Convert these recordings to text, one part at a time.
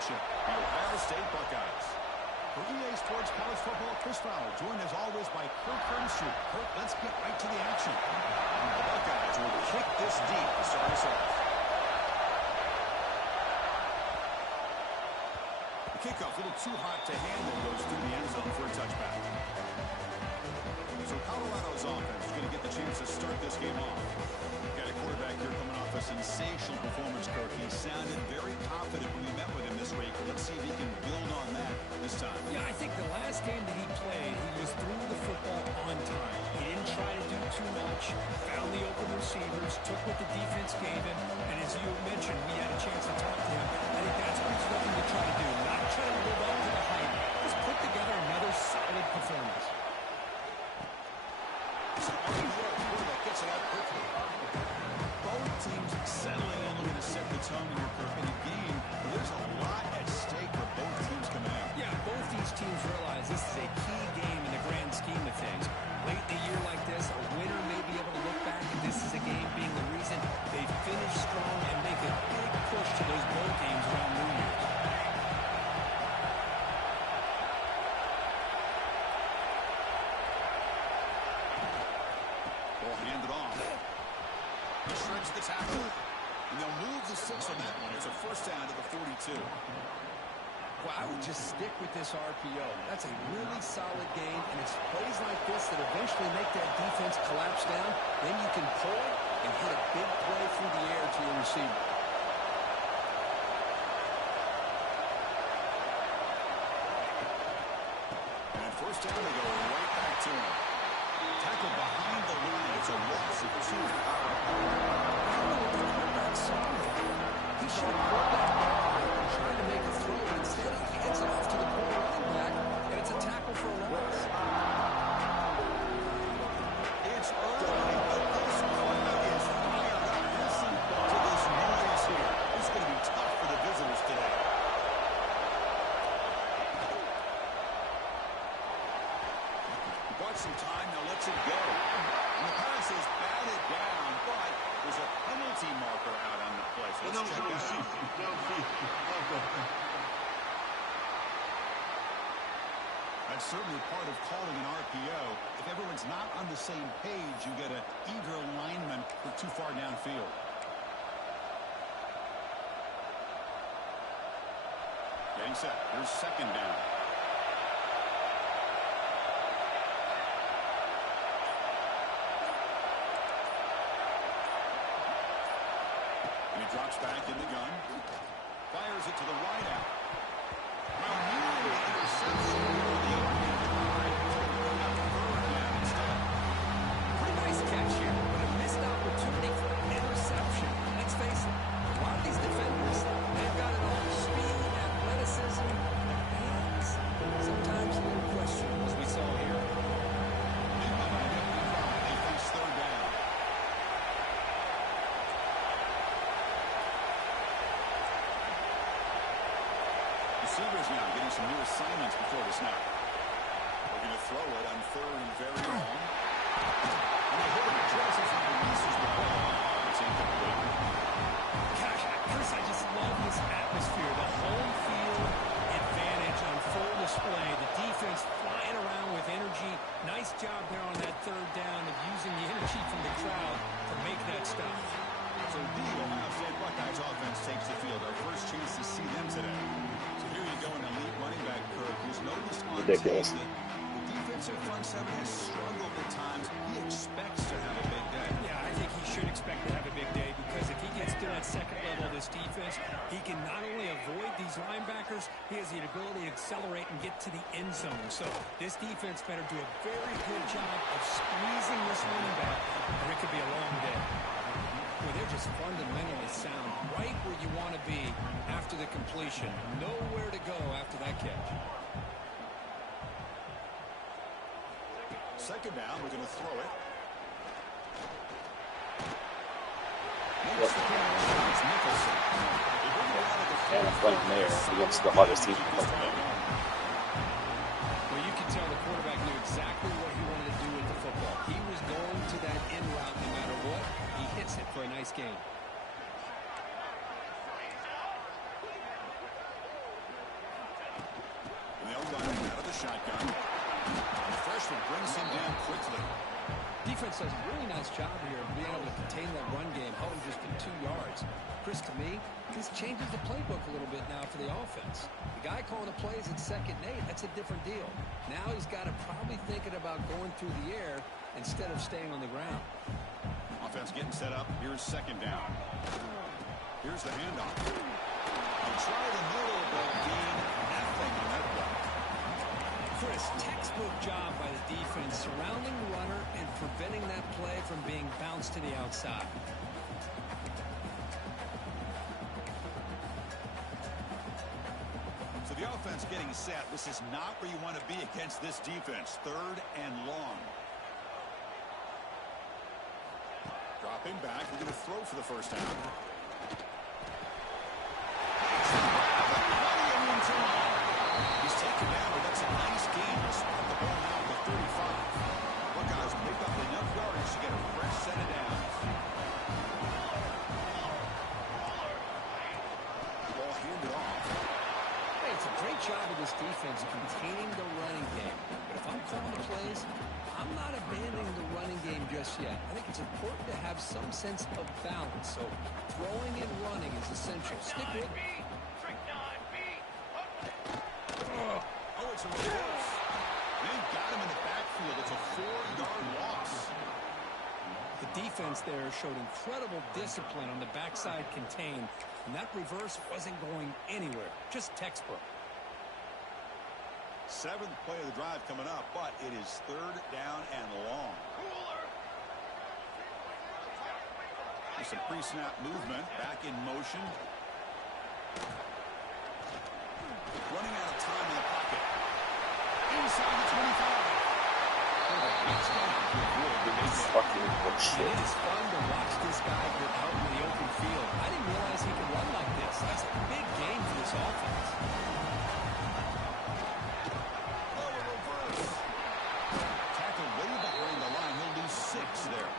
championship, the Ohio State Buckeyes. For EA Sports College Football, Chris Fowler, joined as always by Kirk Hermstreet. Kirk, let's get right to the action. The Buckeyes will kick this deep to start us off. The kickoff a little too hot to handle, goes through the end zone for a touchback. So Colorado's offense is going to get the chance to start this game off. Got a quarterback here coming off a sensational performance, Kirk. He sounded very confident when we met with him this week. Let's see if he can build on that this time. Yeah, I think the last game that he played, he was through the football on time. He didn't try to do too much, found the open receivers, took what the defense gave him, and as you mentioned, we had a chance to talk to him. I think that's what he's looking to try to do, not try to live up to the hype. Just put together another solid performance. So quarterback gets it out quickly. Both teams settling in, looking to set the tone here, Kirk. In a game where there's a lot at stake for both teams coming out. Yeah, both these teams realize this is a key game in the grand scheme of things. Late in a year like this, a winner may be able to look back at this as a game being the reason they finish strong and make a big push to those bowl games around New Year's. Ball handed off. He shreds the tackle. And they'll move the 6 on that one. It's a first down to the 42. Well, I would just stick with this RPO. That's a really solid game, and it's plays like this that eventually make that defense collapse down. Then you can pull and hit a big play through the air to your receiver. And first down, they go right back to him. Tackle behind the line. It's a loss of 2. He should have pulled that ball and tried to make a throw, but instead he hands it off to the poor running back, and it's a tackle for a loss. It's early, but this crowd is fired up. Listen to this noise here. It's going to be tough for the visitors today. He bought some time, now lets it go. And the pass is batted down, but there's a penalty marker out on the play. So let's check that out. That's certainly part of calling an RPO. If everyone's not on the same page, you get an eager lineman too far downfield. Getting set. Here's second down. And he drops back in the gun. Fires it to the right out. Well, nearly interception. Pretty nice catch here, but a missed opportunity for an interception. Let's face it, a lot of these defenders, they've got it all. Speed, athleticism, hands. Sometimes a little question, as we saw here. They face third down. Receivers now getting some new assignments before the snap. They're going to throw it on third and very long. And they hit him just as he releases the ball. It's incomplete. Gosh, Chris, I just love this atmosphere. The home field advantage on full display. The defense flying around with energy. Nice job there on that third down of using the energy from the crowd to make that stop. So the Ohio State Buckeyes offense takes the field. Our first chance to see them today. So here you go, an elite running back, Kirk, who's noticed on tape that the defensive front seven has struggled at times. He expects to have a big day. Yeah, I think he should expect to have a big day because if he gets to that second level of this defense, he can not only avoid these linebackers, he has the ability to accelerate and get to the end zone. So this defense better do a very good job of squeezing this running back, or it could be a long day. Well, they're just fundamentally sound, right where you want to be after the completion. Nowhere to go after that catch. Second down, we're going to throw it. And I'm playing there against the hardest team in the country. Well, you can tell the quarterback knew exactly what he wanted to do with the football. He was going to that in route no matter what. He hits it for a nice gain. shotgun. The freshman brings him down quickly. Defense does a really nice job here of being able to contain that run game, held him just to 2 yards. Chris, to me, this changes the playbook a little bit now for the offense. The guy calling the plays at 2nd and 8, that's a different deal. Now he's got to probably thinking about going through the air instead of staying on the ground. Offense getting set up. Here's 2nd down. Here's the handoff. They try the middle, but gain nothing on that play. Chris, textbook job by the defense surrounding the runner and preventing that play from being bounced to the outside. So the offense getting set. This is not where you want to be against this defense. 3rd and long. Dropping back. We're going to throw for the first down. He's taken down, but that's a nice gain to spot the ball out with 35. Buckeyes pick up enough yardage to get a fresh set of downs. Ball handed off. Hey, it's a great job of this defense containing the running game. But if I'm calling the plays, I'm not abandoning the running game just yet. I think it's important to have some sense of balance. So throwing and running is essential. Stick with it. Oh, it's a reverse. They got him in the backfield. It's a 4-yard loss. The defense there showed incredible discipline on the backside contained, and that reverse wasn't going anywhere. Just textbook. 7th play of the drive coming up, but it is 3rd down and long. There's some pre-snap movement. Back in motion. Running out of time in the pocket. Inside the 25. Fucking bullshit. It is fun to watch this guy get out in the open field. I didn't realize he could run like this. That's a big game for this offense. Tackled way behind the line. He'll lose 6 there.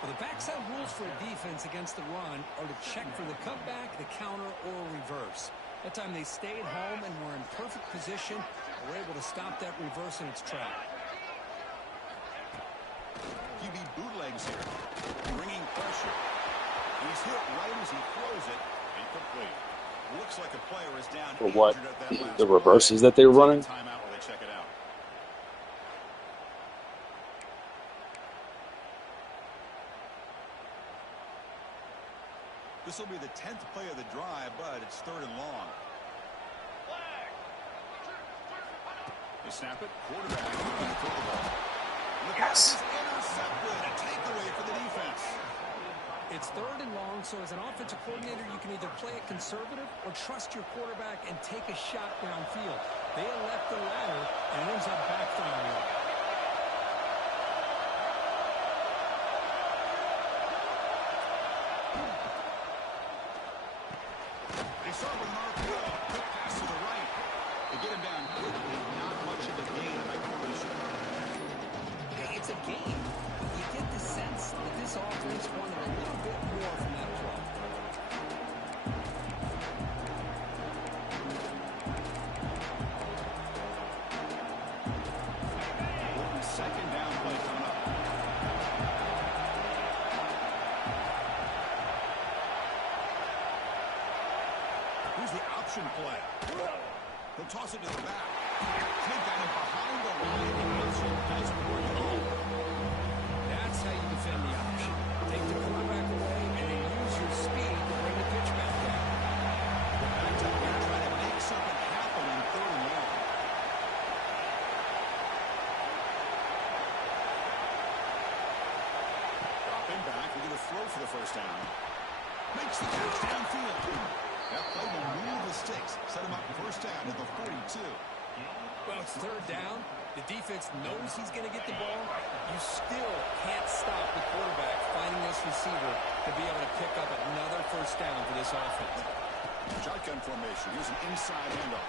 Well, the backside rules for a defense against the run are to check for the cutback, the counter, or a reverse. That time they stayed home and were in perfect position and were able to stop that reverse in its track. QB bootlegs here. Bringing pressure. He's hit right as he throws it. Incomplete. Looks like a player is down. For what? Injured at that last The reverses that they were running? Timeout while they check it out. This will be the 10th play of the drive, but it's 3rd and long. They snap it. Quarterback. Throw the ball. Yes. Intercepted. A takeaway for the defense. It's 3rd and long, so as an offensive coordinator, you can either play it conservative or trust your quarterback and take a shot downfield. They elect the latter, and it ends up backfiring. They start with an RPO. Quick pass to the right. They get him down quickly. Not much of a gain on that completion. Hey, it's a game. You get the sense that this offense wanted a little bit more from that play. 2nd down play coming up. Here's the option play. He'll toss it to the back. They got him behind the line. The option doesn't work at all. That's how you defend the option. Take the quarterback away and then use your speed to bring the pitch back down. Backed up here trying to make something happen in 3rd and long. Dropping back. We're going to throw for the first down. Makes the catch downfield. That play will move the sticks. Set him up 1st down at the 42. Well, it's 3rd down. The defense knows he's going to get the ball. You still can't stop the quarterback finding this receiver to be able to pick up another 1st down for this offense. Shotgun formation. Here's an inside handoff.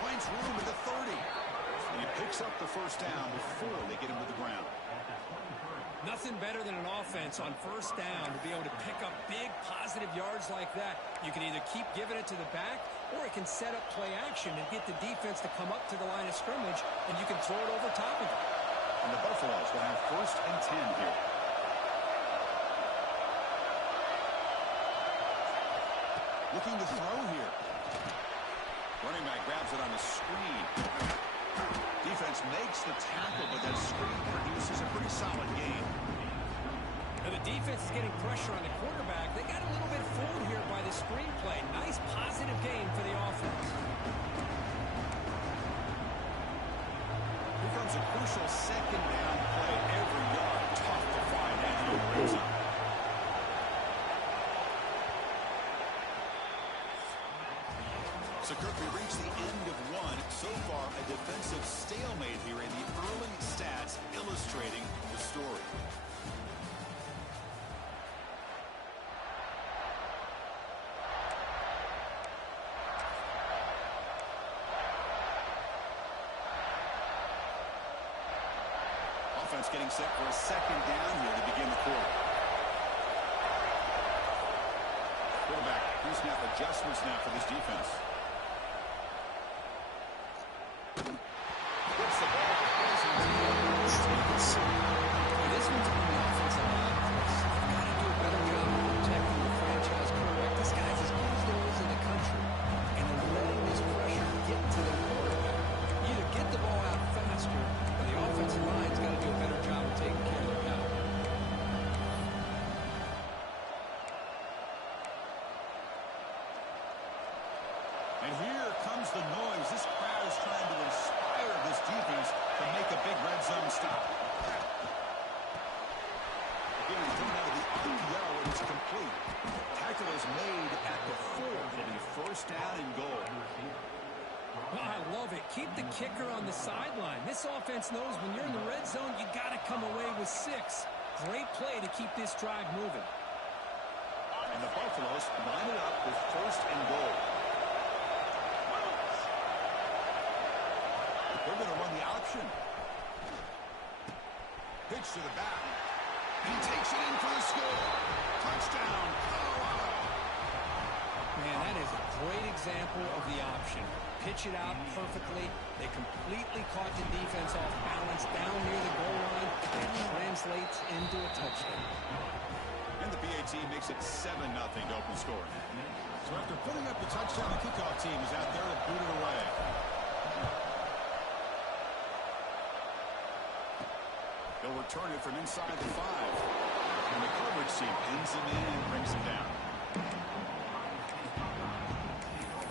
Finds room at the 30. And he picks up the 1st down before they get him to the ground. Nothing better than an offense on first down to be able to pick up big positive yards like that. You can either keep giving it to the back, or it can set up play action and get the defense to come up to the line of scrimmage, and you can throw it over top of it. And the Buffaloes will have 1st and 10 here. Looking to throw here. Running back grabs it on the screen. Defense makes the tackle, but that screen produces a pretty solid gain. Now the defense is getting pressure on the quarterback. They got a little bit fooled here by the screen play. Nice positive gain for the offense. Here comes a crucial 2nd down play. Every yard tough to find at the red zone. So, Kirk, we reach the end of one. So far, a defensive stalemate here in the early stats illustrating the story. Offense getting set for a 2nd down here to begin the quarter. Quarterback, pre-snap adjustments now for this defense. This one's on the offensive line. They've got to do a better job of protecting the franchise quarterback. This guy's as good as there is in the country, and they're letting this pressure get to the quarterback. Either get the ball out faster, or the offensive line's got to do a better job of taking care of the guy. And here comes the noise. This crowd is trying to inspire this defense to make a big red zone stop. Again, he's coming out of the RPO, and it's complete. Tackle is made at the 4. It'll be 1st down and goal. Well, I love it. Keep the kicker on the sideline. This offense knows when you're in the red zone, you got to come away with 6. Great play to keep this drive moving. And the Buffaloes line it up with 1st and goal. They're going to run the option. Pitch to the back. He takes it in for the score. Touchdown, Colorado. Man, that is a great example of the option. Pitch it out perfectly. They completely caught the defense off balance down near the goal line. It translates into a touchdown. And the PAT makes it 7-0 to open score. So after putting up the touchdown, the kickoff team is out there to boot it away. They'll return it from inside the 5. And the coverage team pins him in and brings him down.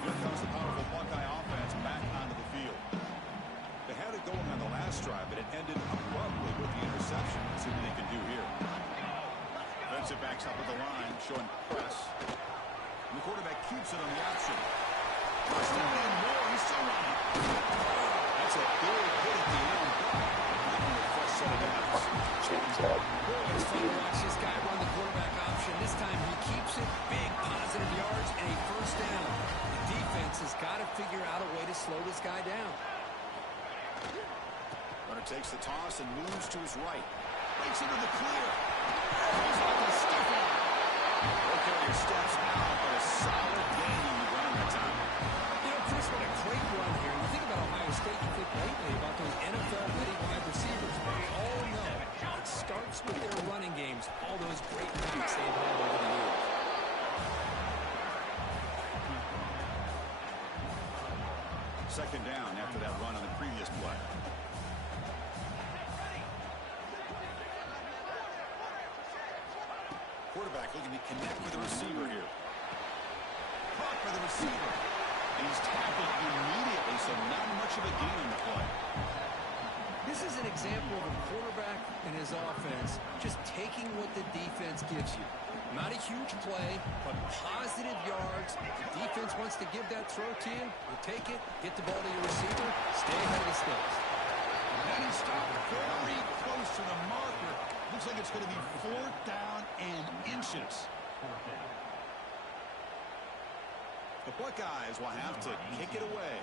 Here comes the powerful Buckeye offense back onto the field. They had it going on the last drive, but it ended abruptly with the interception. Let's see what they can do here. Defensive backs up at the line, showing press. And the quarterback keeps it on the option. First and more, he's still running. That's a big hit at the end. It's fun to watch this guy run the quarterback option. This time he keeps it. Big positive yards and a 1st down. The defense has got to figure out a way to slow this guy down. Runner takes the toss and moves to his right. Breaks into the clear. He's like a stiff one. Carrier steps out, but a solid gain on the ground that time. You know, Chris, what a great run here. You think about Ohio State, you think lately about those NFL-ready wide receivers. We all know it starts with their running games, all those great leads they've had over the years. Second down after that run on the previous play. Quarterback looking to connect with the receiver here. Caught by the receiver. And he's tackled immediately, so not much of a gain on the play. This is an example of a quarterback and his offense just taking what the defense gives you. Not a huge play, but positive yards. The defense wants to give that throw to you. You take it, get the ball to your receiver, stay ahead of the sticks. And he stopped very close to the marker. Looks like it's going to be 4th down and inches. The Buckeyes will have to kick it away.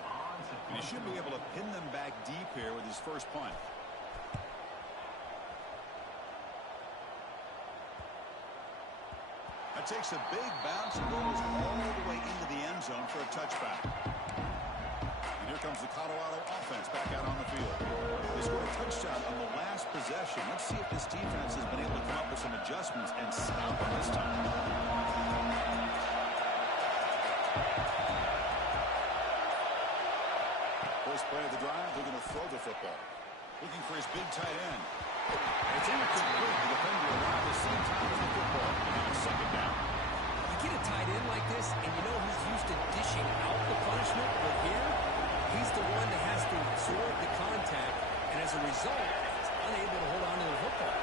And he should be able to pin them back deep here with his first punt. That takes a big bounce and rolls all the way into the end zone for a touchback. And here comes the Colorado offense back out on the field. They scored a touchdown on the last possession. Let's see if this defense has been able to come up with some adjustments and stop them this time. First play of the drive, they're going to throw the football. Looking for his big tight end. It's incomplete. The defender arrived at the same time as the football. Second down. You get a tight end like this, and you know he's used to dishing out the punishment, but here, he's the one that has to absorb the contact, and as a result, he's unable to hold on to the football.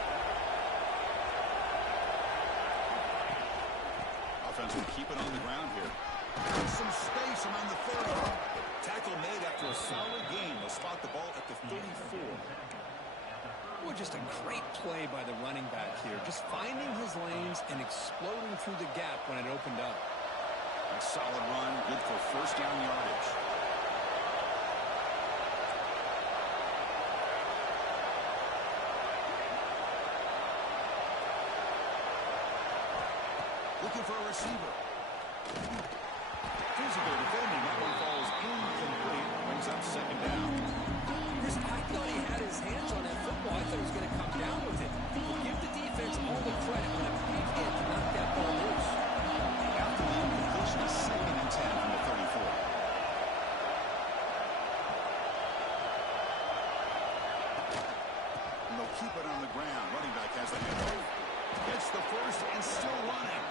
Offense will keep it on the ground here. There's some space around the 30. Tackle made after a solid gain. They'll spot the ball at the 34. Well, just a great play by the running back here. Just finding his lanes and exploding through the gap when it opened up. A solid run, good for first down yardage. Looking for a receiver. Physical defending. That one falls incomplete. Brings up second down. Chris, I thought he had his hands on that football. I thought he was going to come down with it. Give the defense all the credit on a big hit to knock that ball loose. After the incompletion, a 2nd and 10 from the 34. And they'll keep it on the ground. Running back has the handle. Gets the first and still running.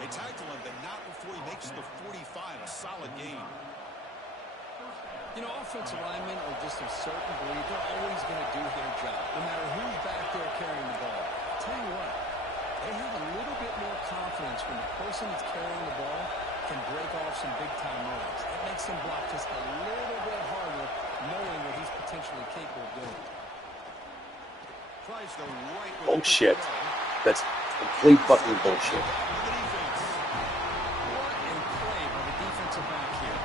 They tackle him, but not before he makes the 45. A solid gain. You know, offensive linemen are just a certain breed. They're always going to do their job, no matter who's back there carrying the ball. I'll tell you what, they have a little bit more confidence when the person that's carrying the ball can break off some big-time runs. It makes them block just a little bit harder, knowing what he's potentially capable of doing. Tries the right way. Bullshit. That's complete fucking bullshit. What a play by the defensive back here.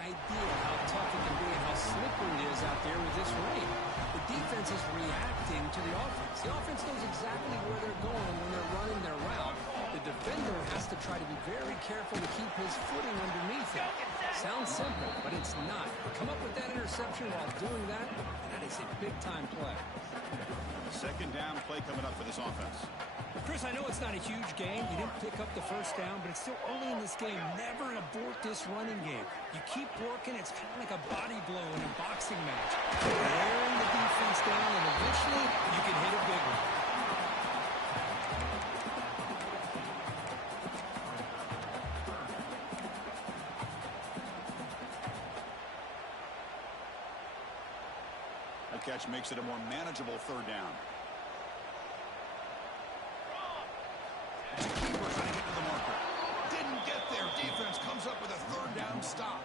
Idea how tough it can be and how slippery it is out there with this rain. The defense is reacting to the offense. The offense knows exactly where they're going when they're running their route. The defender has to try to be very careful to keep his footing underneath him. Sounds simple, but it's not. Come up with that interception while doing that, and that is a big-time play. Second down play coming up for this offense. Chris, I know it's not a huge game. You didn't pick up the first down, but it's still early in this game. Never abort this running game. You keep working. It's kind of like a body blow in a boxing match. Wearing the defense down, and eventually you can hit a big one. The catch makes it a more manageable third down. It's a keeper trying to get to the marker. Didn't get there. Defense comes up with a third down stop.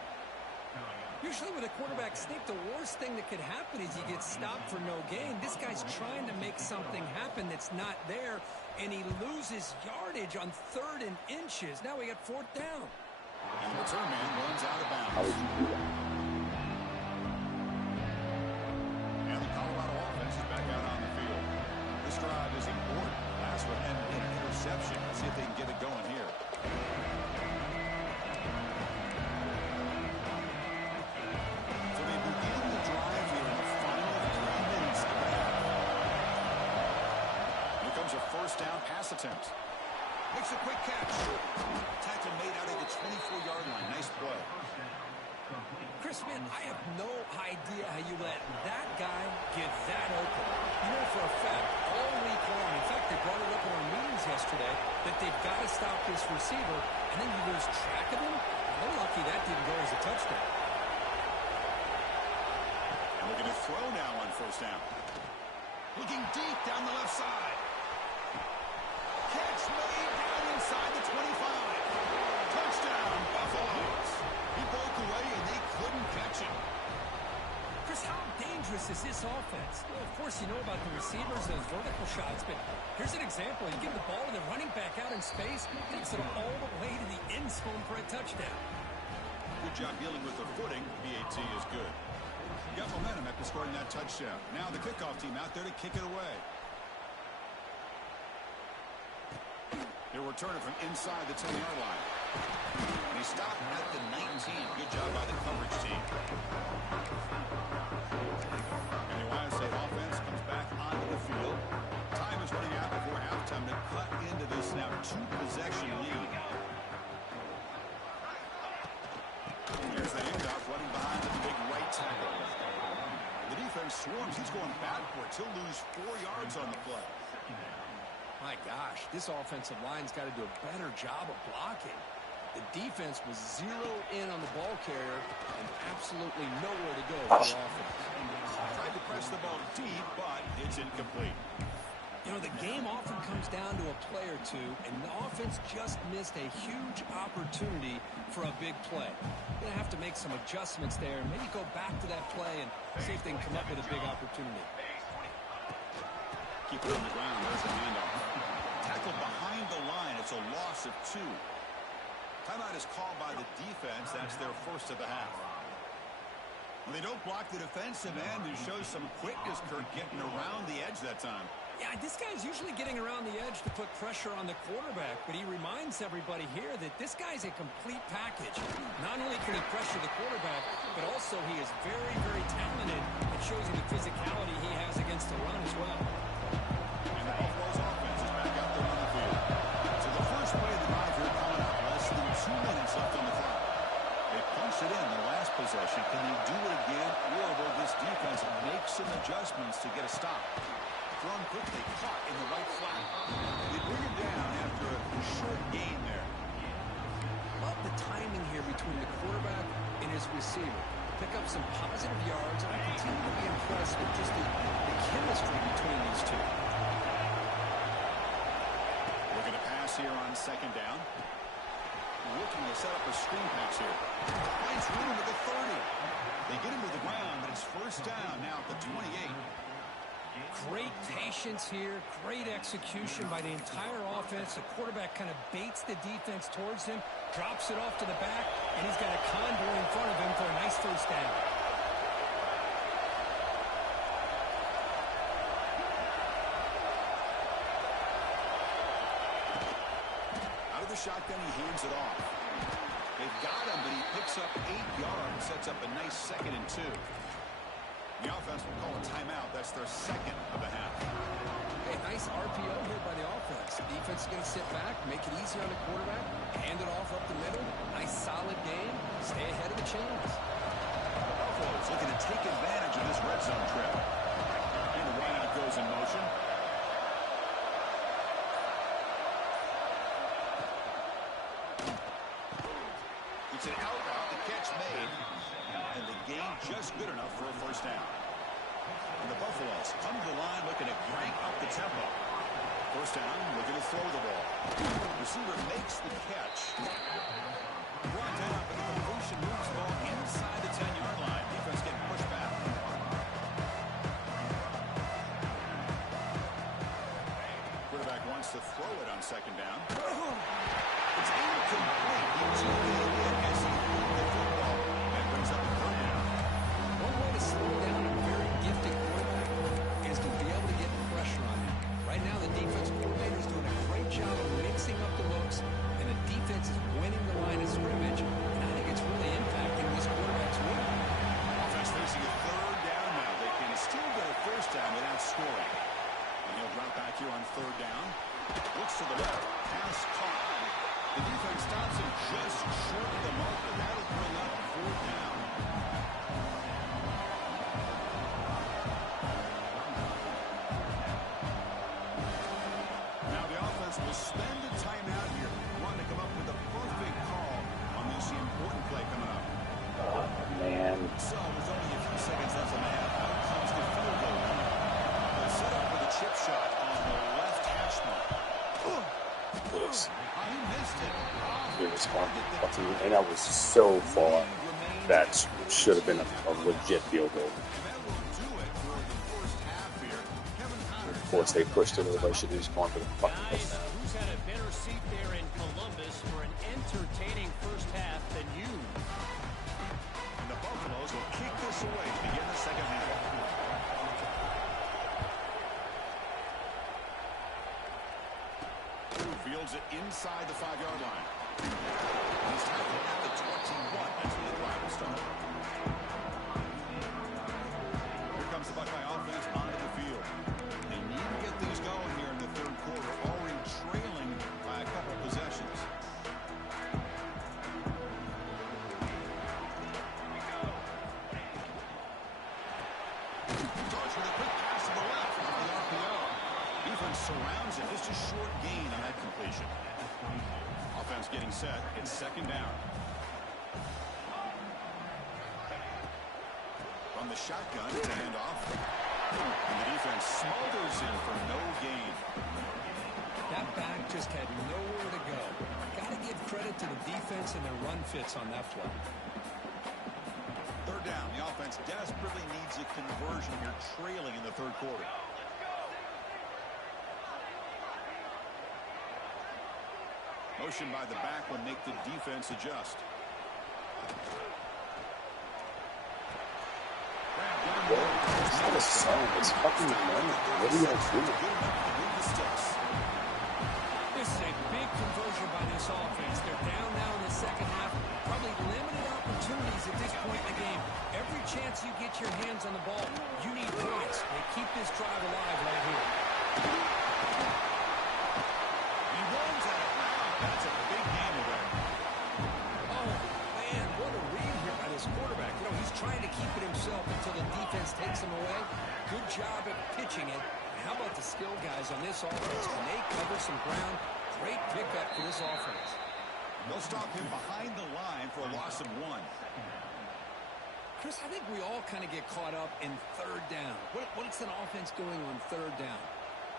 Usually with a quarterback sneak, the worst thing that could happen is you get stopped for no gain. This guy's trying to make something happen that's not there, and he loses yardage on 3rd and inches. Now we got 4th down. And the return man runs out of bounds. How would you do that? And the Colorado offense is back out on the field. This drive is important. Last one ended in an interception. Let's see if they can get it going here. So they begin the drive here in the final 3 minutes of the half. Here comes a first down pass attempt. Makes a quick catch. Tackle made out of the 24-yard line. Nice play. Chris, man, I have no idea how you let that guy get that open. You know for a fact, all week long, in fact, they brought it up in our meetings yesterday, that they've got to stop this receiver, and then you lose track of him. They're lucky that didn't go as a touchdown. And we're going to throw now on first down. Looking deep down the left side. Catch made down inside the 25. Touchdown, Buffaloes. He broke away and they couldn't catch him. this is this offense. Well, of course, you know about the receivers, those vertical shots, but here's an example. You give the ball to the running back out in space, takes it all the way to the end zone for a touchdown. Good job dealing with the footing. PAT is good. Got momentum after scoring that touchdown. Now the kickoff team out there to kick it away. He'll return it from inside the 10-yard line. And he stopped at the 19. Good job by the coverage team. And the Ohio State offense comes back onto the field. Time is running out before halftime to cut into this now two-possession lead. Here's the handoff running behind the big right tackle. The defense swarms. He's going backwards. He'll lose 4 yards on the play. My gosh, this offensive line's got to do a better job of blocking. The defense was zeroed in on the ball carrier and absolutely nowhere to go for the offense. Tried to press the ball deep, but it's incomplete. You know, the game often comes down to a play or two, and the offense just missed a huge opportunity for a big play. They're going to have to make some adjustments there and maybe go back to that play and see if they can come up with a big opportunity. Keep it on the ground. There's the handoff. Tackled behind the line. It's a loss of 2. Timeout is called by the defense. That's their first of the half. Well, they don't block the defensive end and shows some quickness, Kirk, getting around the edge that time. Yeah, this guy's usually getting around the edge to put pressure on the quarterback, but he reminds everybody here that this guy's a complete package. Not only can he pressure the quarterback, but also he is very, very talented. It shows you the physicality he has against the run as well. And the Buffalo's offense is back out there on the field. So the first play of the drive here coming up, less than 2 minutes left on the clock. They punched it in the last possession. Can they do it again, or will this defense make some adjustments to get a stop? Thrown quickly, caught in the right flat. They bring him down after a short gain there. Love the timing here between the quarterback and his receiver. Pick up some positive yards, and I continue to be impressed with just the chemistry between these two. Looking to pass here on second down. Looking to set up a screen pass here. Finds room to the 30. They get him to the ground, but it's first down now at the 28. Great patience here, great execution by the entire offense. The quarterback kind of baits the defense towards him, drops it off to the back, and he's got a convoy in front of him for a nice first down. Out of the shotgun, he hands it off. They've got him, but he picks up 8 yards, sets up a nice 2nd and 2. The offense will call a timeout. That's their second of the half. Hey, nice RPO here by the offense. Defense is going to sit back, make it easy on the quarterback, hand it off up the middle. Nice solid game. Stay ahead of the chains. Buffalo's looking to take advantage of this red zone trip. And the wideout goes in motion. It's an out route. The catch made. And the gain just good enough for a first down. And the Buffaloes come to the line looking to crank up the tempo. First down, looking to throw the ball. Receiver makes the catch. Brought down, but the completion moves the ball inside the 10-yard line. Defense getting pushed back. Quarterback wants to throw it on second down. It's incomplete. He's as he threw the football. That brings up a third down. One way to slow down a very gifted quarterback is to be able to get pressure on him. Right now, the defense coordinator is doing a great job of mixing up the looks, and the defense is winning the line of scrimmage, and I think it's really impacting this quarterback's win. Offense facing a third down now. They can still get a first down without scoring. And he'll drop back here on third down. Looks to the left. Pass caught. The defense stops him just short of the marker. That'll bring up fourth down. Now the offense will spend a timeout here. Wanting to come up with a perfect call on this important play coming up. Oh, man. So there's only a few seconds left in the half. Out comes the field goal. They'll set up with a chip shot on the left hash mark. He missed it. Good response. And that was so far. That should have been a legit field goal. And that will do it course, they pushed it. Everybody should be just going for the fucking touchdown. Who's had a better seat there in Columbus for an entertaining first half than you? And the Buffaloes will kick this away to begin the second half. Fields it inside the 5-yard line. He's tackled at the 21. That's where the drive will start. Here comes the Buckeye offense onto the field. They need to get things going here in the third quarter, already trailing by a couple of possessions. Starts with a quick pass to the left off the RPO. Defense surrounds it. Just a short gain on that completion. Offense getting set. It's second down. From the shotgun, it's a handoff. And the defense smothers him for no gain. That back just had nowhere to go. Got to give credit to the defense and their run fits on that play. Third down. The offense desperately needs a conversion. You're trailing in the third quarter. Motion by the back will make the defense adjust. It's not a song. It's fucking money. What are you guys doing? This is a big conversion by this offense. They're down now in the second half. Probably limited opportunities at this point in the game. Every chance you get your hands on the ball, you need points. They keep this drive alive right here. He runs out of bounds. That's a big gain there. Oh, man, what a read here by this quarterback. You know, he's trying to keep it himself until the defense takes him away. Good job at pitching it. How about the skill guys on this offense? When they cover some ground, great pickup for this offense. They'll stop him behind the line for a loss of 1. Chris, I think we all kind of get caught up in third down. What's an offense doing on third down?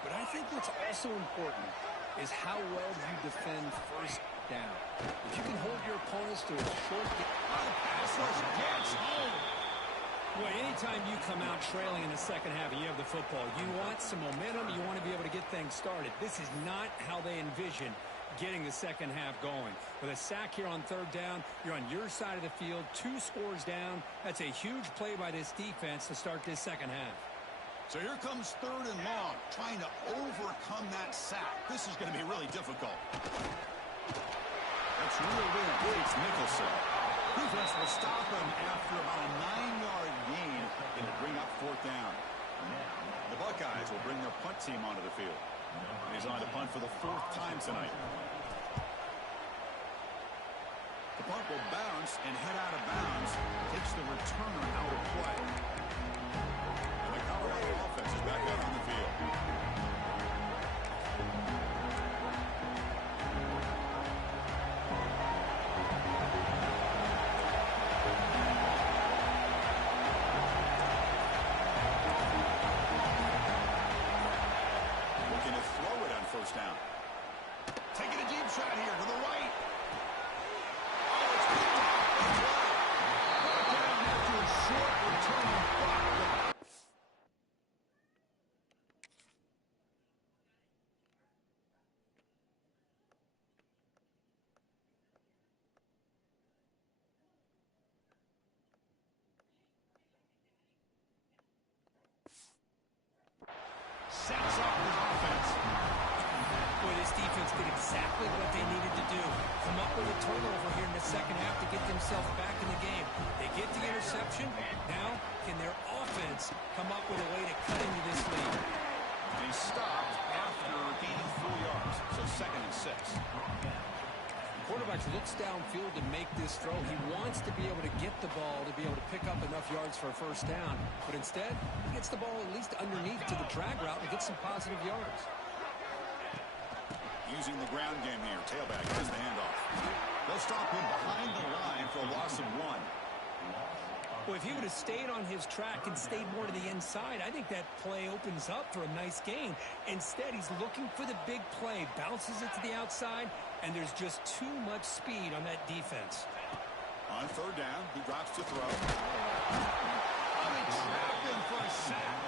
But I think what's also important is how well you defend first down. If you can hold your opponents to a short game. Oh, pass rush gets home. Well, anytime you come out trailing in the second half and you have the football, you want some momentum. You want to be able to get things started. This is not how they envision getting the second half going. With a sack here on third down, you're on your side of the field, 2 scores down. That's a huge play by this defense to start this second half. So here comes third and long, trying to overcome that sack. This is going to be really difficult. That's reeled in. It's Nicholson. Defense will stop him after about a 9-yard gain and bring up fourth down. The Buckeyes will bring their punt team onto the field. He's on to punt for the 4th time tonight. The punt will bounce and head out of bounds. Takes the returner out of play. And the Colorado offense is back out on the field. Looking to throw it on first down. Taking a deep shot here to the right. Oh, it's picked off. Down after a short return. Sets up his offense. Boy, this defense did exactly what they needed to do. Come up with a turnover here in the second half to get themselves back in the game. They get the interception. Now, can their offense come up with a way to cut into this lead? He stopped after gaining 4 yards. So 2nd and 6. The quarterback looks downfield to make this throw. He wants to be able to get the ball to be able to pick up enough yards for a first down. But instead, he gets the ball at least underneath to the drag route and gets some positive yards. Using the ground game here. Tailback has the handoff. They'll stop him behind the line for a loss of 1. Well, if he would have stayed on his track and stayed more to the inside, I think that play opens up for a nice gain. Instead, he's looking for the big play, bounces it to the outside, and there's just too much speed on that defense. On third down, he drops to throw. Oh, they trap him for a sack.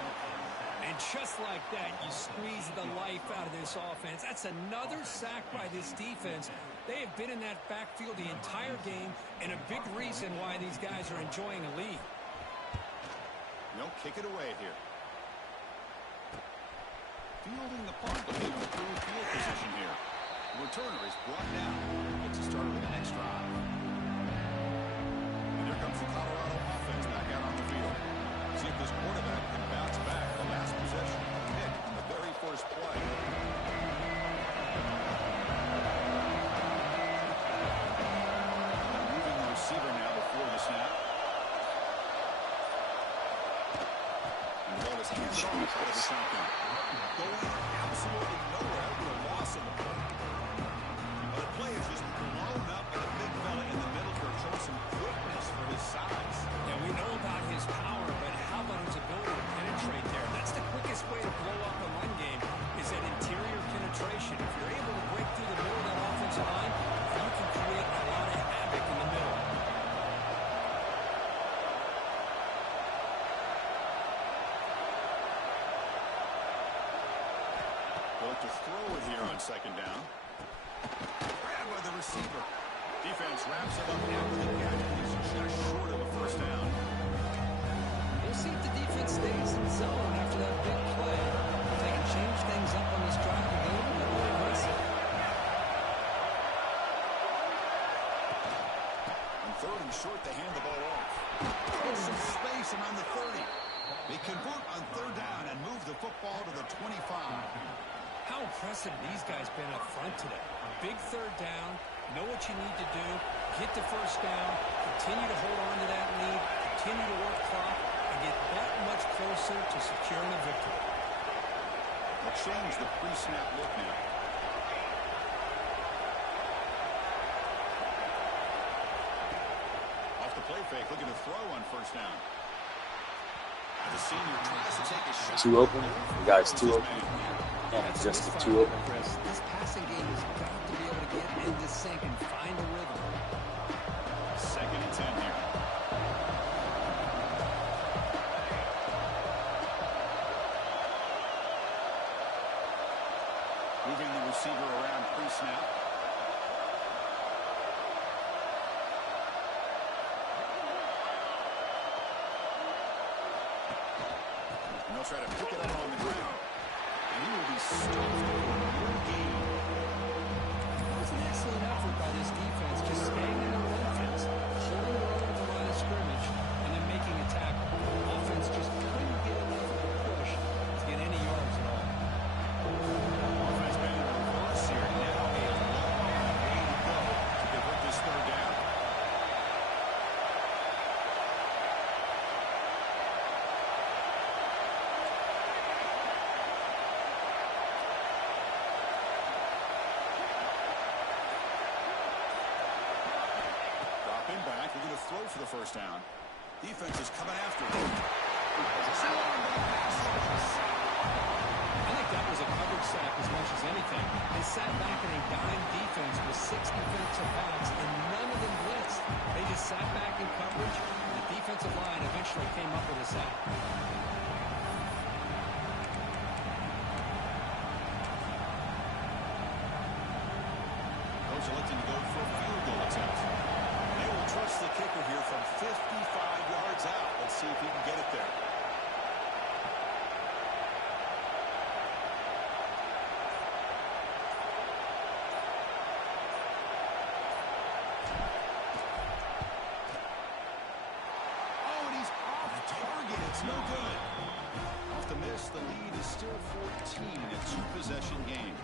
And just like that, you squeeze the life out of this offense. That's another sack by this defense. They have been in that backfield the entire game, and a big reason why these guys are enjoying a lead. They'll kick it away here. Fielding the punt, looking to improve field position here. The returner is brought down. Gets a start with the next drive. And there comes the Colorado offense back out on the field. See if this quarterback can bounce back. The last possession pick on the very first play. Moving the receiver now before the snap. And the ball is handed off out of the shotgun. Going absolutely nowhere with a loss of the play. But the play is just blown up by the big fella in the middle for showing some quickness for his size. Yeah, we know about his power, but how about his ability to penetrate there? That's the quickest way to blow up a run game, is that interior penetration. If you're able to break through the middle of that offensive line, you can create a lot of havoc in the middle. They'll look to throw it here on second down. Grab by the receiver. Defense wraps it up after the catch. He's just short of a first down. We'll see if the defense stays in zone after that big play. If they can change things up on this drive and get a little bit more aggressive. On third and short, they hand the ball off. There's some space around the 30. They convert on third down and move the football to the 25. How impressive these guys been up front today. Big third down, know what you need to do, get the first down, continue to hold on to that lead, continue to work clock, and get that much closer to securing a victory. They'll change the pre-snap look now. Off the play fake, looking to throw on first down. The senior tries to take a shot. Two open. The guy's two open. And it's just the two open. This passing game has got to be able to get into sync and find a rhythm. Second and 10 here. Moving the receiver around pre-snap. And they'll try to pick it up on the ground. And he will be stuffed for no gain. It was an excellent effort by this defense, just staying in the run fence, holding the run at the line of scrimmage, and then making a tackle. Offense just couldn't get enough of a push to get any yards at all. Offense been in reverse here. Now a long way to go to convert this third down. Dropping back, we're going to throw for the first down. Defense is coming after him. I think that was a coverage sack as much as anything. They sat back in a dime defense with 6 defensive backs, and none of them blitzed. They just sat back in coverage, and the defensive line eventually came up with a sack. Those electing to go for a field goal attempt. They will trust the kicker here from 55 yards out. Let's see if he can get it there. Oh, and he's off target. It's no good. Off the miss, the lead is still 14, a two-possession game.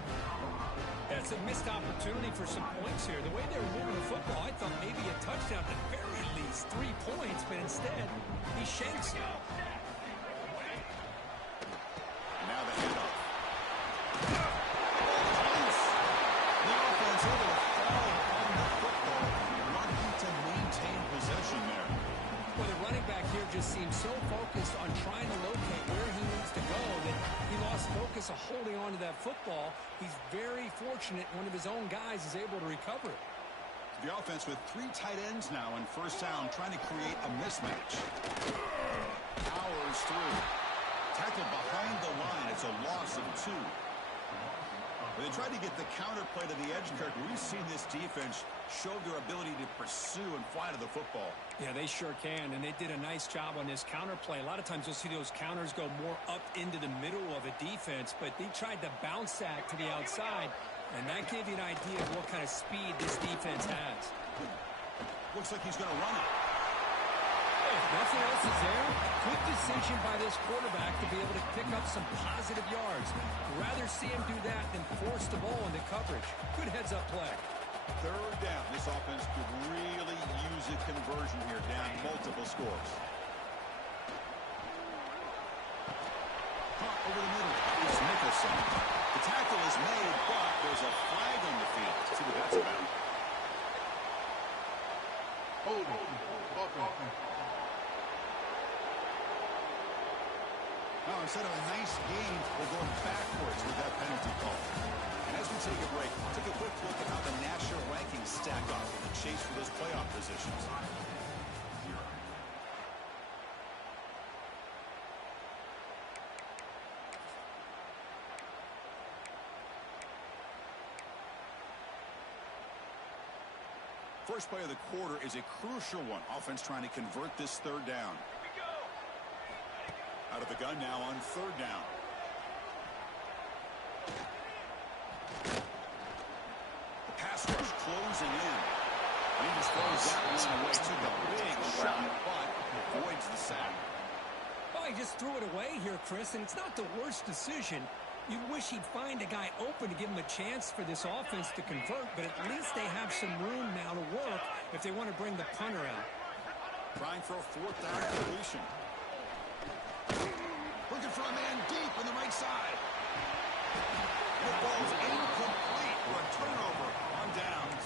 That's a missed opportunity for some points here. The way they were moving the football, I thought maybe a touchdown at the very least, 3 points, but instead, he shanks it. Now the handoff. Close. The offense able to fall on the football, lucky to maintain possession there. Well, the running back here just seems so focused on trying to locate where he needs to go that he lost focus of holding on to that football. He's very fortunate one of his own guys is able to recover it. The offense with 3 tight ends now in first down, trying to create a mismatch. Powers through. Tackled behind the line. It's a loss of 2. When they tried to get the counterplay to the edge, Kirk, we've seen this defense show their ability to pursue and fly to the football. Yeah, they sure can, and they did a nice job on this counterplay. A lot of times you'll see those counters go more up into the middle of a defense, but they tried to bounce that to the outside, and that gave you an idea of what kind of speed this defense has. Looks like he's going to run it. If nothing else is there, good decision by this quarterback to be able to pick up some positive yards. Rather see him do that than force the ball into coverage. Good heads-up play. Third down. This offense could really use a conversion here, down multiple scores. Caught over the middle is Nicholson. The tackle is made, but there's a flag on the field. See what that's about. Now, instead of a nice gain, we're going backwards with that penalty call. And as we take a break, take a quick look at how the national rankings stack up in the chase for those playoff positions. First play of the quarter is a crucial one. Offense trying to convert this third down. Out of the gun now on third down. The pass rush closing in. And he just throws that one away. Took a big shot, but avoids the sack. Well, he just threw it away here, Chris, and it's not the worst decision. You wish he'd find a guy open to give him a chance for this offense to convert, but at least they have some room now to work if they want to bring the punter out. Trying for a fourth down completion. Looking for a man deep on the right side. The ball's incomplete for a turnover on downs.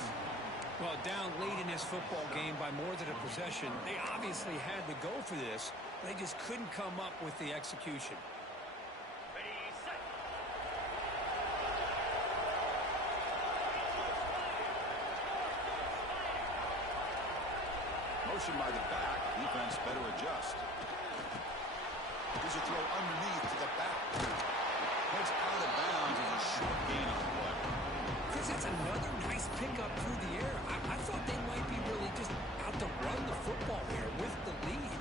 Well, down late in this football game by more than a possession, they obviously had to go for this. They just couldn't come up with the execution. Motion by the back. Defense better adjust. Here's a throw underneath to the back. Heads out of bounds and a short gain on the play. Chris, it's another nice pickup through the air. I thought they might be really just out to run the football here with the lead.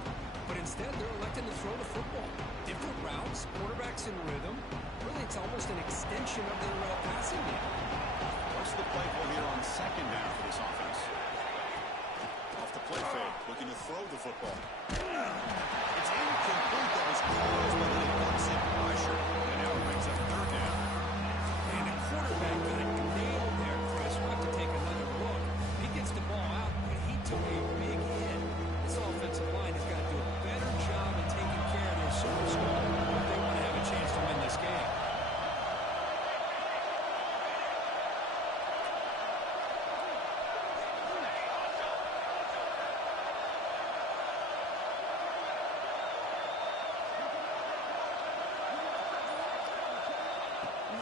But instead, they're electing to throw the football. Different routes, quarterbacks in rhythm. Really, it's almost an extension of their passing game. What's the play for here on second down for this offense? Off the play fake, looking to throw the football. It's incomplete. That was close, but then it comes in pressure. And now it brings up third down. And the quarterback got nailed there, Chris. We'll have to take another look. He gets the ball out, but he took a big hit. This offensive line has got to do a better job of taking care of their superstar if they want to have a chance to win this game.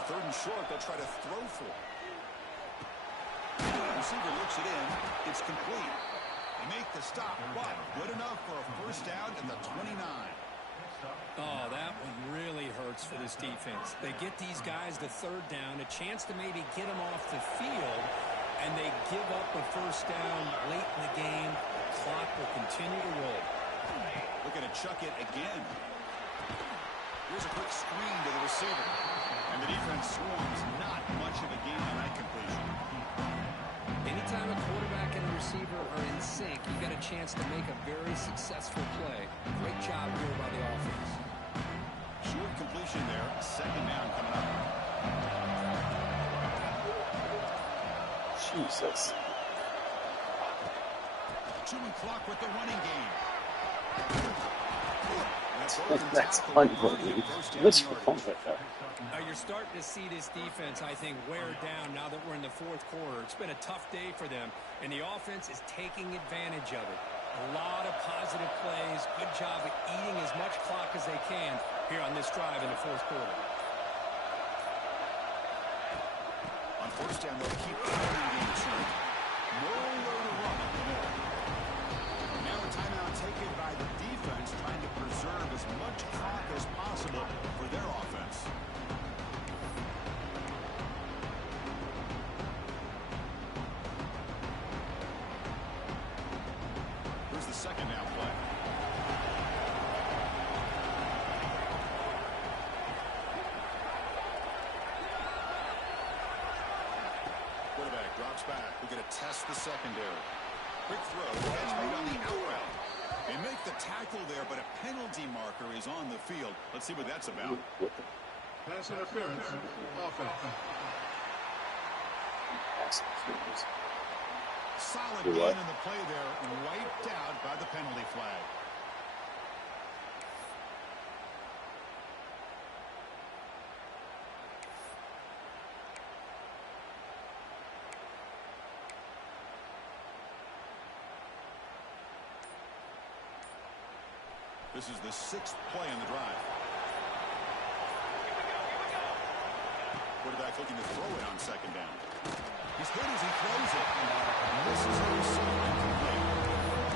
Third and short, they'll try to throw for. Receiver looks it in. It's complete. They make the stop, but good enough for a first down at the 29. Oh, that one really hurts for this defense. They get these guys the third down, a chance to maybe get them off the field, and they give up a first down late in the game. The clock will continue to roll. Looking to chuck it again. Here's a quick screen to the receiver. And the defense swarms. Not much of a gain on that completion. Anytime a quarterback and a receiver are in sync, you got a chance to make a very successful play. Great job here by the offense. Short completion there. Second down coming up. Jesus. Chewing clock with the running game. That's unbelievable. What's wrong with that? You're starting to see this defense, I think, wear down now that we're in the fourth quarter. It's been a tough day for them, and the offense is taking advantage of it. A lot of positive plays. Good job of eating as much clock as they can here on this drive in the fourth quarter. On first down, they'll keep the running game turned. Nowhere to run up the middle. Now a timeout taken by the defense, trying to preserve as much clock as possible second down play. Quarterback drops back. We're going to test the secondary. Quick throw. Catch made on the out route. They make the tackle there, but a penalty marker is on the field. Let's see what that's about. Pass interference. Offense. Solid gain in the play there, wiped out by the penalty flag. This is the 6th play in the drive. Quarterback looking to throw it on second down. He's hit as he throws it. Misses the receiver incomplete.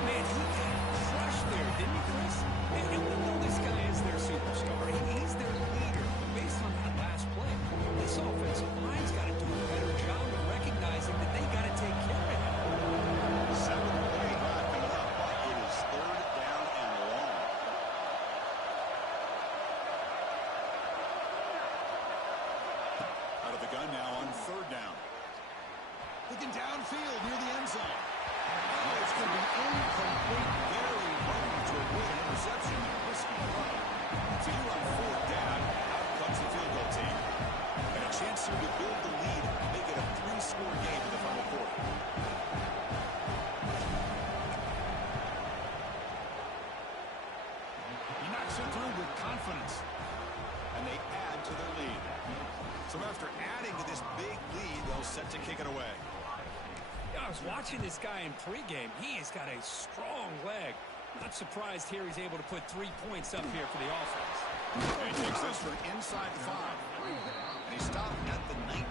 Man, he got crushed there, didn't he, Chris? And we know this guy is their superstar. He's their leader. But based on that last play, this offensive line's got to do a better job of recognizing that they got to take care of him. 7th play drive coming up, but it is 3rd down and long. Out of the gun now on 3rd down. Looking downfield near the end zone. Oh, it's going to be incomplete. Very hard to avoid an interception. Risky throw. So you're on 4th down. Out comes the field goal team. And a chance here to build the lead, make it a 3-score game in the final quarter. He knocks it through with confidence. And they add to their lead. So after adding to this big lead, they'll set to kick it away. I was watching this guy in pregame. He has got a strong leg. Not surprised here he's able to put 3 points up here for the offense. And he takes this for inside the 5. And he stopped at the 19.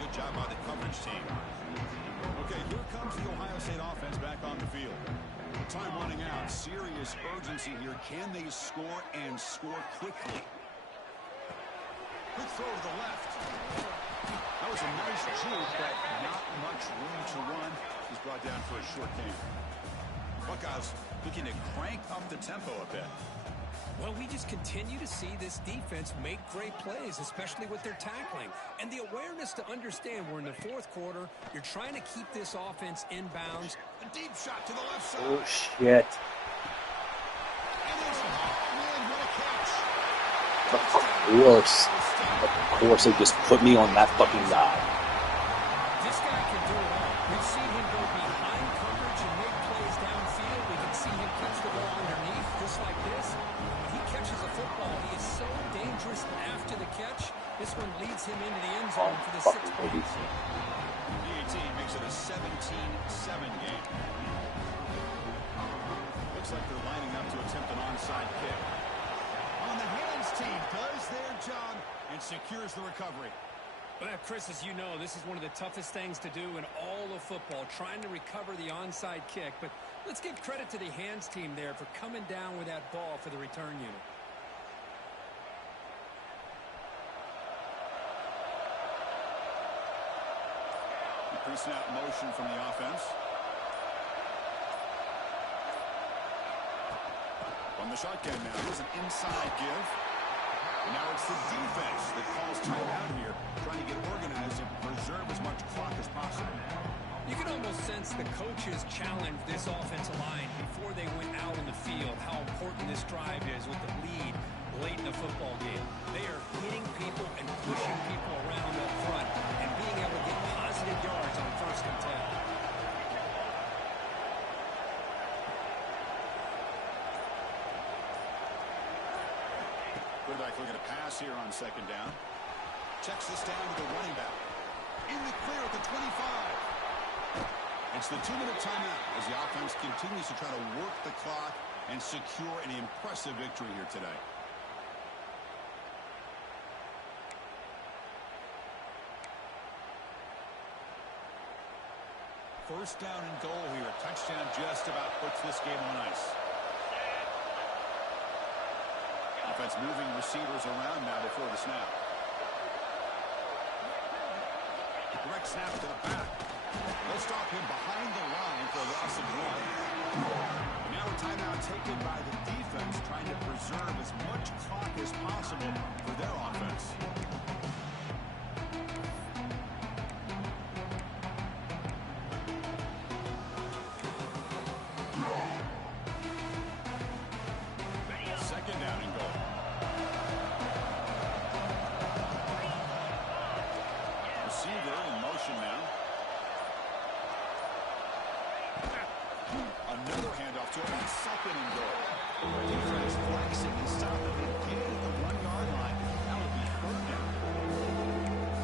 Good job by the coverage team. Okay, here comes the Ohio State offense back on the field. Time running out. Serious urgency here. Can they score and score quickly? Quick throw to the left. That was a nice juke, but not much room to run. He's brought down for a short game. Buckeyes looking to crank up the tempo a bit. Well, we just continue to see this defense make great plays, especially with their tackling. And the awareness to understand we're in the 4th quarter. You're trying to keep this offense in bounds. A deep shot to the left side. Oh, shit. And there's a man, what a catch. Of course they just put me on that fucking guy. This guy can do it all. We've seen him go behind coverage and make plays downfield. We can see him catch the ball underneath, just like this. When he catches a football, he is so dangerous after the catch. This one leads him into the end zone for the 6 points. The 18 makes it a 17-7 game. Looks like they're lining up to attempt an onside kick. On the hands team does their job and secures the recovery. Well, Chris, as you know, this is one of the toughest things to do in all of football, trying to recover the onside kick. But let's give credit to the hands team there for coming down with that ball for the return unit. Pre-snap motion from the offense. On the shotgun now, here's an inside give. Now it's the defense that calls timeout here, trying to get organized and preserve as much clock as possible. You can almost sense the coaches challenged this offensive line before they went out in the field, how important this drive is with the lead late in the football game. They are hitting people and pushing people around up front and being able to get positive yards on 1st and 10. Quarterback looking to pass here on 2nd down. Checks this down to the running back. In the clear at the 25. It's the 2-minute timeout as the offense continues to try to work the clock and secure an impressive victory here today. First down and goal here. Touchdown just about puts this game on ice. Offense moving receivers around now before the snap. Direct snap to the back. They'll stop him behind the line for a loss of 1. Now a timeout. taken by the defense, trying to preserve as much clock as possible for their offense. Second down and goal. Receiver in motion now. Another handoff to him, and second and goal. Defense flexing and stopping him again at the 1-yard line. That will be third down.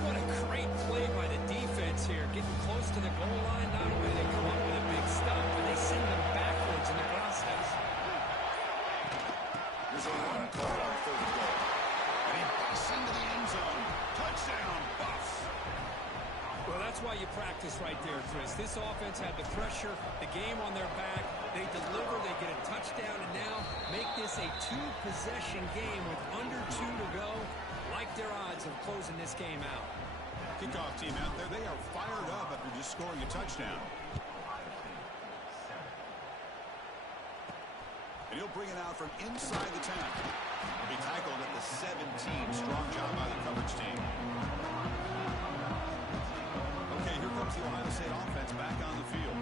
What a great play by the defense here. Getting close to the goal line. Not only do they come up with a big stop, but they send them backwards in the process. Here's a run call on third and goal. And he busts into the end zone. Touchdown, Buffs. Well, that's why you practice right there, Chris. This offense had the pressure, the game on their back. They deliver, they get a touchdown, and now make this a 2-possession game with under 2 to go. Like their odds of closing this game out. Kickoff team out there. They are fired up after just scoring a touchdown. And he'll bring it out from inside the 10. He'll be tackled at the 17. Strong job by the coverage team. Okay, here comes the Ohio State offense back on the field.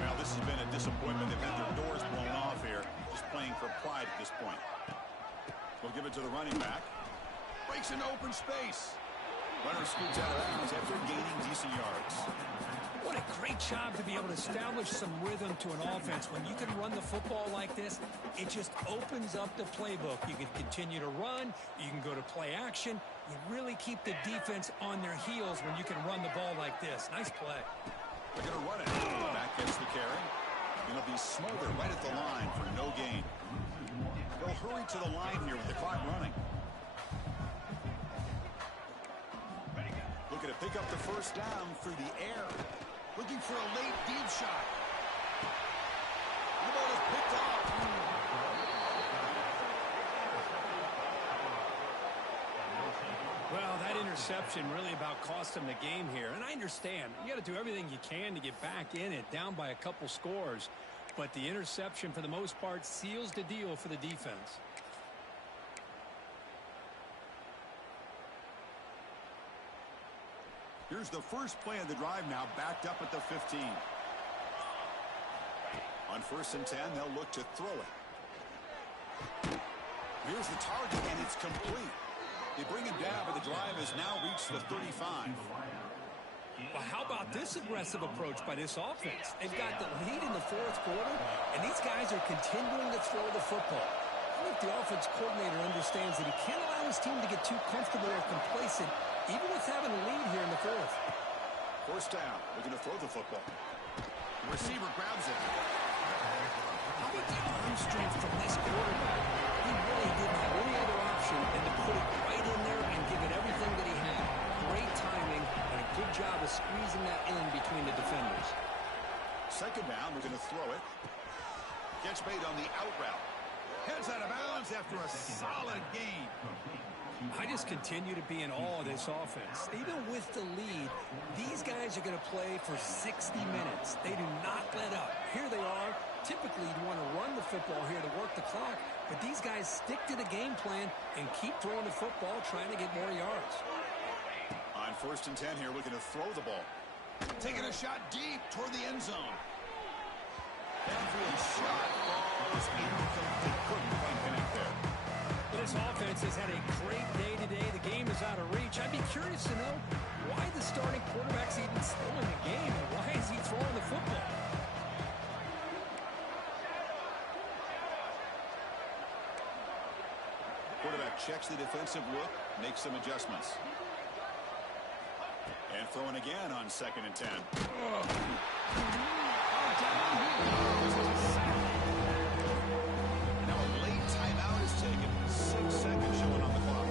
Well, this has been a disappointment. They've had their doors blown off here. Just playing for pride at this point. We'll give it to the running back. Breaks into open space. Runner scoots out of bounds after gaining decent yards. What a great job to be able to establish some rhythm to an offense. When you can run the football like this, it just opens up the playbook. You can continue to run. You can go to play action. You really keep the defense on their heels when you can run the ball like this. Nice play. They're going to run it. Back gets the carry. It'll be smothered right at the line for no gain. They'll hurry to the line here with the clock running. Looking to pick up the first down through the air. Looking for a late deep shot. The ball is picked off. Well, that interception really about cost them the game here. And I understand. You got to do everything you can to get back in it, down by a couple scores. But the interception, for the most part, seals the deal for the defense. Here's the first play of the drive now, backed up at the 15. On 1st and 10, they'll look to throw it. Here's the target, and it's complete. They bring him down, but the drive has now reached the 35. Well, how about this aggressive approach by this offense? They've got the lead in the 4th quarter, and these guys are continuing to throw the football. I think the offense coordinator understands that he can't allow his team to get too comfortable or complacent, even with having a lead here in the 4th. First down. We're going to throw the football. The receiver grabs it. How about the arm strength from this quarterback? He really didn't have any other option than to put it right in there and give it everything that he had. Great timing and a good job of squeezing that in between the defenders. Second down. We're going to throw it. Gets made on the out route. Heads out of bounds after a solid gain. I just continue to be in awe of this offense. Even with the lead, these guys are going to play for 60 minutes. They do not let up. Here they are. Typically, you want to run the football here to work the clock, but these guys stick to the game plan and keep throwing the football, trying to get more yards. On 1st and 10 here, looking to throw the ball. Taking a shot deep toward the end zone. Downfield shot falls incomplete. Couldn't quite connect there. This offense has had a great day today. The game is out of reach. I'd be curious to know why the starting quarterback's even still in the game, and why is he throwing the football? Quarterback checks the defensive look, makes some adjustments. And throwing again on 2nd and 10. Now a late timeout is taken. 6 seconds showing on the clock.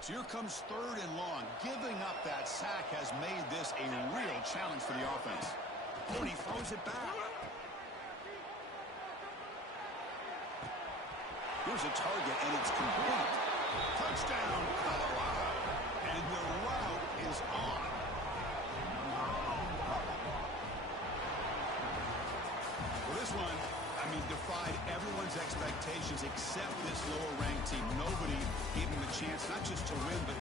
So here comes 3rd and long. Giving up that sack has made this a real challenge for the offense. Oh, and he throws it back. Here's a target, and it's complete. Touchdown, Colorado. And the route is on. Well, this one, I mean, defied everyone's expectations except this lower-ranked team. Nobody gave them a chance not just to win, but